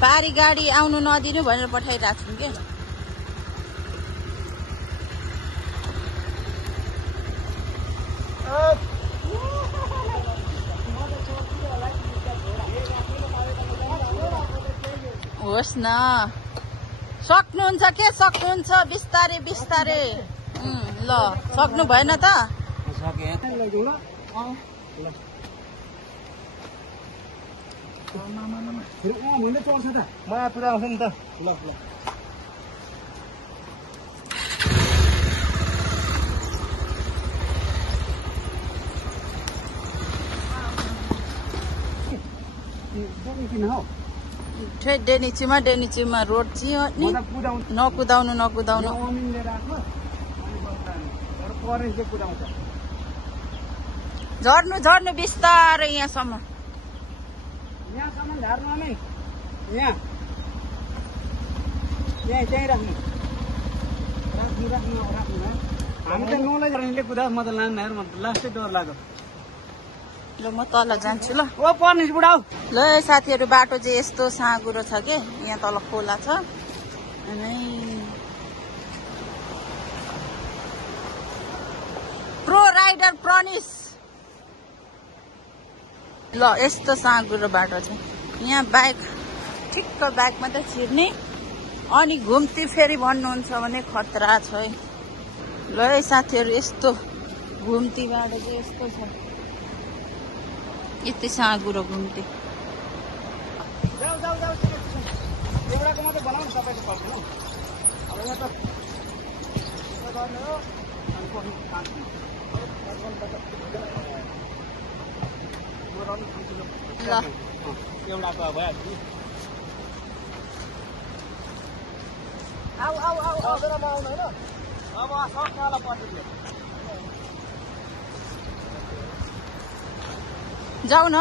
पारी गाडी आउनु नदिनु भनेर पठाइरहेको छु के होस् न सक्नुहुन्छ के सक्नुहुन्छ बिस्तारै बिस्तारै ल सक्नु भएन त माया पुरा आउँछ नि त ल ल डेनिचीमा रोड चाहिँ नि नकुदाउनु झर्नु बिस्तारै यहाँसम्म झार्नु नै यहाँ चाहिँ राख्नु हामी त नौले कुदा म त लानु म त लास्टै डर लाग्यो ल म तल जान्छु ल ओ पर्ने बुढाउ ल साथीहरू बाटो चाहिँ यस्तो साँगुरो छ के यहाँ तल खोला छ अनि प्रो राइडर प्रनिस ल यस्तो साँगुरो बाटो छ यहाँ बाइक ठिक्क बाइक मात्रै छिर्ने अनि घुम्ती फेरि भन्नुहुन्छ भने खतरा छ है ल साथीहरू यस्तो घुम्ती बाटो चाहिँ यस्तो छ यति साँगुरो घुम्ती एउटाको मात्रै बनाउनु सबैको पर्दैन अब यहाँ त एउटाको भइहाल्छ नि आऊ आउनु होइन अब सक्नेवाला पर्छ जाऊ न